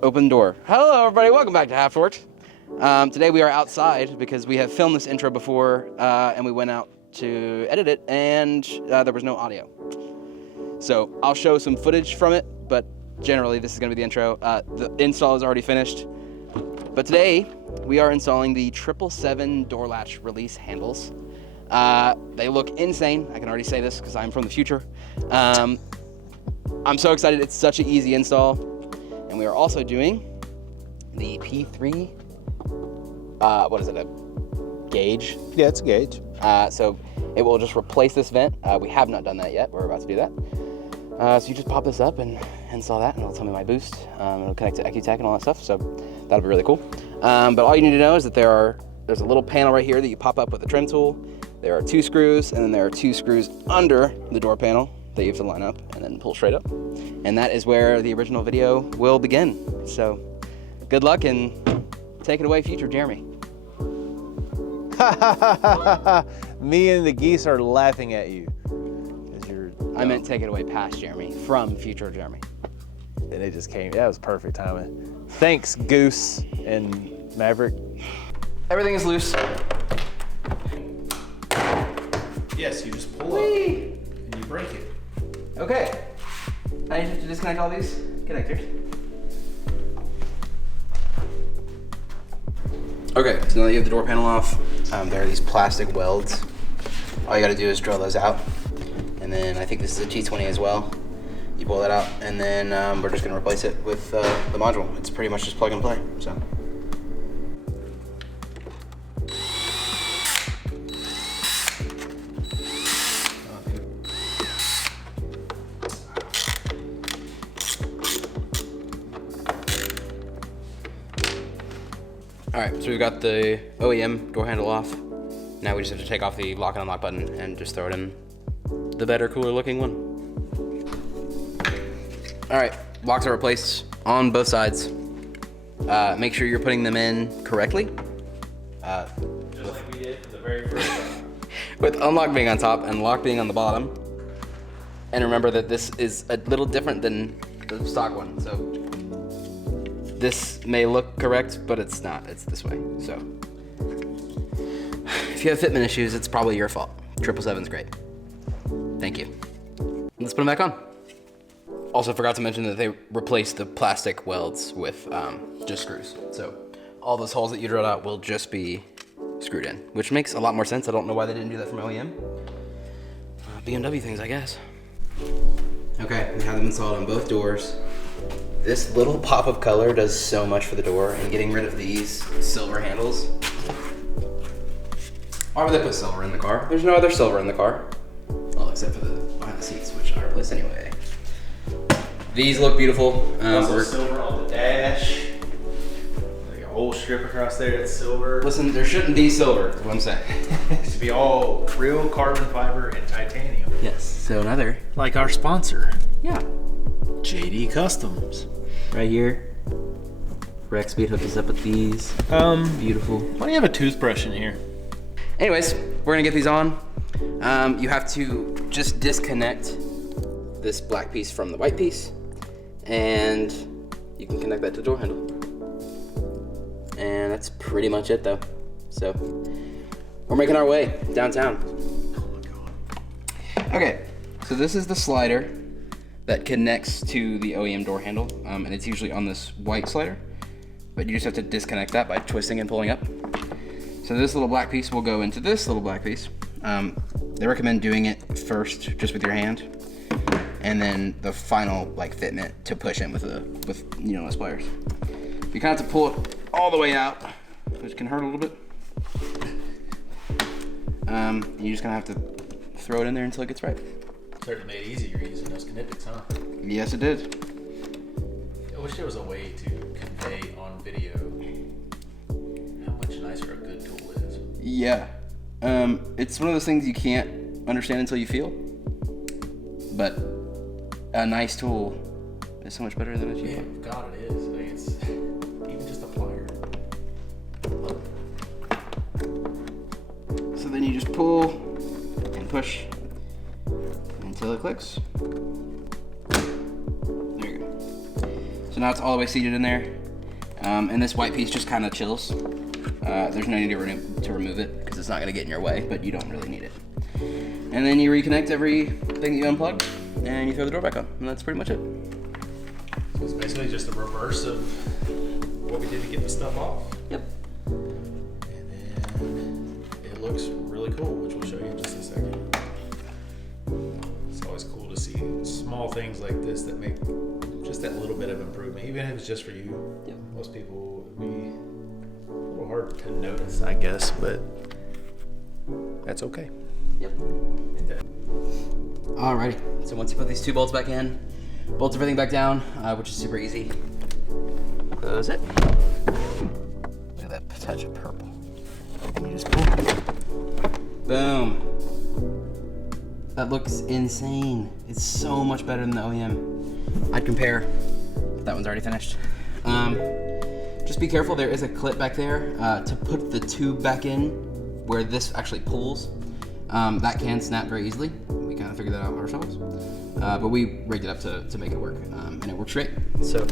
Open door. Hello everybody, welcome back to Half-Worked. Today we are outside because we have filmed this intro before and we went out to edit it and there was no audio. So I'll show some footage from it, but generally this is going to be the intro. The install is already finished. But today we are installing the 777 Door Latch Release handles. They look insane. I can already say this because I'm from the future. I'm so excited. It's such an easy install. And we are also doing the P3, what is it, a gauge? Yeah, it's a gauge. So it will just replace this vent. We have not done that yet. We're about to do that. So you just pop this up and install that, and it'll tell me my boost. It'll connect to EcuTech and all that stuff, so that'll be really cool. But all you need to know is that there's a little panel right here that you pop up with a trim tool. There are 2 screws, and then there are 2 screws under the door panel that you have to line up and then pull straight up. And that is where the original video will begin. So good luck and take it away, future Jeremy. Me and the geese are laughing at you. I meant take it away past Jeremy, from future Jeremy. And it just came, that was perfect timing. Thanks, Goose and Maverick. Everything is loose. Yes, you just pull up and you break it. Okay. I need to disconnect all these connectors. Okay, so now that you have the door panel off, there are these plastic welds. All you gotta do is drill those out. And then I think this is a T20 as well. You pull that out, and then we're just gonna replace it with the module. It's pretty much just plug and play, so. All right, so we've got the OEM door handle off. Now we just have to take off the lock and unlock button and just throw it in the better, cooler looking one. All right, locks are replaced on both sides. Make sure you're putting them in correctly. Just like we did for the very first time. With unlock being on top and lock being on the bottom. And remember that this is a little different than the stock one, so this may look correct, but it's not. It's this way. So if you have fitment issues, it's probably your fault. 777's great. Thank you. Let's put them back on. Also forgot to mention that they replaced the plastic welds with just screws. So all those holes that you drilled out will just be screwed in, which makes a lot more sense. I don't know why they didn't do that from OEM. BMW things, I guess. Okay, we have them installed on both doors. This little pop of color does so much for the door, and getting rid of these silver handles. Why would they put silver in the car? There's no other silver in the car. Well, except for the behind the seats, which I replaced anyway. These look beautiful. Also silver on the dash. Like a whole strip across there that's silver. Listen, there shouldn't be silver, is what I'm saying. It should be all real carbon fiber and titanium. Yes, so another. Like our sponsor, Yeah. JD Customs. Right here. Rex Speed hooked us up with these. Beautiful. Why do you have a toothbrush in here? Anyways, we're gonna get these on. You have to just disconnect this black piece from the white piece, and you can connect that to the door handle. And that's pretty much it though. So, we're making our way downtown. Oh my god. Okay, so this is the slider that connects to the OEM door handle, and it's usually on this white slider, but you just have to disconnect that by twisting and pulling up. So this little black piece will go into this little black piece. They recommend doing it first just with your hand, and then the final like fitment to push in with needleless pliers. You kind of have to pull it all the way out, which can hurt a little bit. You just kind of have to throw it in there until it gets right. Certainly made easier using those connectors, huh? Yes, it did. I wish there was a way to convey on video how much nicer a good tool is. Yeah. It's one of those things you can't understand until you feel. But a nice tool is so much better than a cheap one. Yeah, God, it is. I mean, it's even just a plier. So then you just pull and push until it clicks. There you go. So So now it's all the way seated in there. And this white piece just kind of chills. There's no need to remove it because it's not gonna get in your way, but you don't really need it. And then you reconnect everything that you unplugged and you throw the door back on. And that's pretty much it. So it's basically just a reverse of what we did to get the stuff off. Yep. And then it looks really cool, which we'll show you in just a second. It's always cool to see small things like this that make just that little bit of improvement, even if it's just for you. Yep. Most people would be a little hard to notice, I guess, but that's okay. Yep. Alrighty, so once you put these 2 bolts back in, bolt everything back down, which is super easy. Close it. Look at that touch of purple. And you just pull. Boom. That looks insane. It's so much better than the OEM. I'd compare. That one's already finished. Just be careful, there is a clip back there to put the tube back in where this actually pulls. That can snap very easily. We kind of figured that out ourselves. But we rigged it up to make it work, and it works great. So,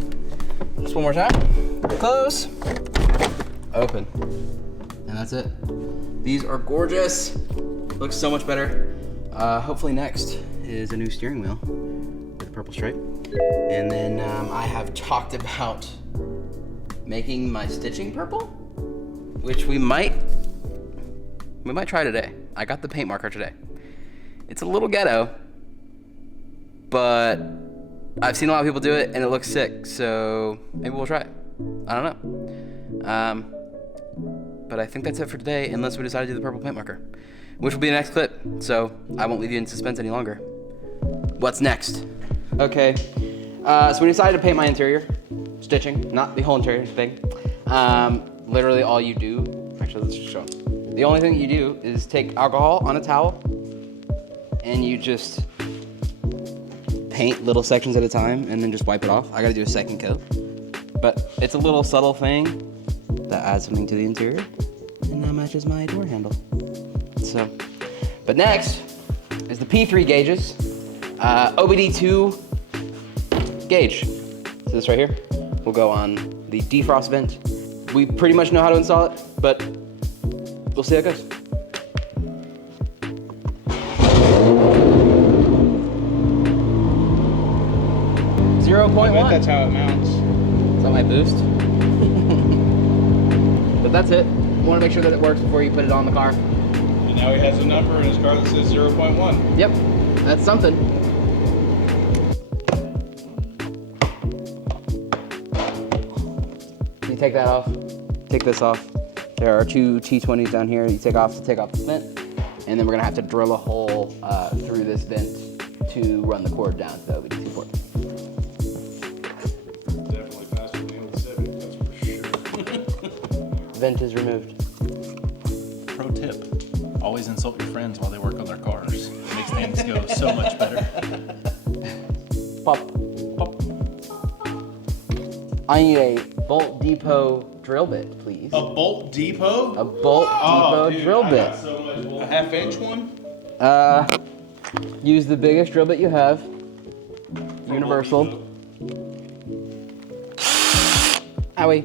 just one more time. Close. Open. And that's it. These are gorgeous. Looks so much better. Hopefully next is a new steering wheel with a purple stripe. And then I have talked about making my stitching purple, which we might try today. I got the paint marker today. It's a little ghetto, but I've seen a lot of people do it and it looks sick, so maybe we'll try it. I don't know. But I think that's it for today, unless we decide to do the purple paint marker, which will be the next clip, so I won't leave you in suspense any longer. What's next? Okay, so we decided to paint my interior, stitching, not the whole interior thing. Literally all you do, actually let's just show them. The only thing that you do is take alcohol on a towel and you just paint little sections at a time and then just wipe it off. I gotta do a second coat. But it's a little subtle thing that adds something to the interior and that matches my door handle. So, but next is the P3 gauges, OBD2 gauge. So this right here will go on the defrost vent. We pretty much know how to install it, but we'll see how it goes. I bet that's how it mounts. Is that my boost? But that's it. Want to make sure that it works before you put it on the car. And now he has a number in his car that says 0.1. Yep, that's something. You take that off, take this off. There are 2 T20s down here you take off to take off the vent. And then we're gonna have to drill a hole through this vent to run the cord down to the OBD2 port. Definitely faster than the old Civic, that's for sure. Vent is removed. Pro tip, always insult your friends while they work on their cars. It makes things go so much better. Pop. Pop. I need a Bolt Depot drill bit, please. A Bolt Depot? A Bolt Depot dude, drill I bit. got so much Bolt. A half-inch one? Use the biggest drill bit you have. Universal. Owie.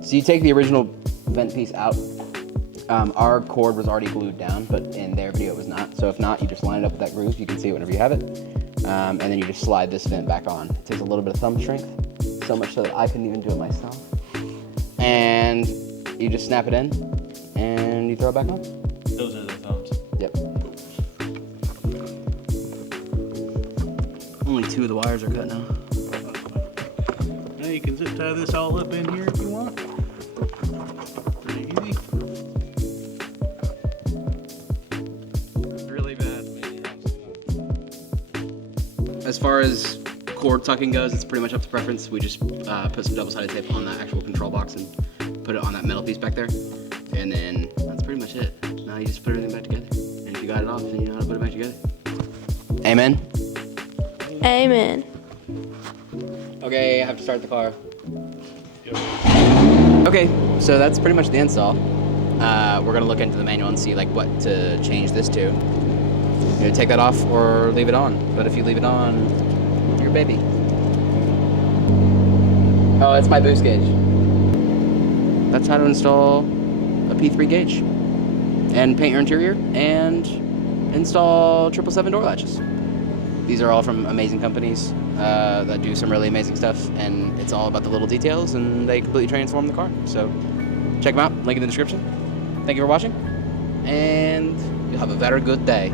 So you take the original vent piece out. Our cord was already glued down, but in their video it was not. So if not, you just line it up with that groove. You can see it whenever you have it. And then you just slide this vent back on. It takes a little bit of thumb strength, so much so that I couldn't even do it myself. And you just snap it in, and you throw it back on. Those are the thumbs. Yep. Only 2 of the wires are cut now. Now you can zip tie this all up in here if you want. Pretty easy. Really bad, man. As far as cord tucking goes, it's pretty much up to preference. We just put some double-sided tape on that actual control box and put it on that metal piece back there. And then that's pretty much it. Now you just put everything back together. And if you got it off, then you know how to put it back together. Amen? Amen. Okay, I have to start the car. Yep. Okay, so that's pretty much the install. We're gonna look into the manual and see like what to change this to. You know, take that off or leave it on. But if you leave it on, your baby. Oh, it's my boost gauge. That's how to install a P3 gauge. And paint your interior and install 777 door latches. These are all from amazing companies that do some really amazing stuff, and it's all about the little details, and they completely transform the car. So check them out, link in the description. Thank you for watching, and you'll have a very good day.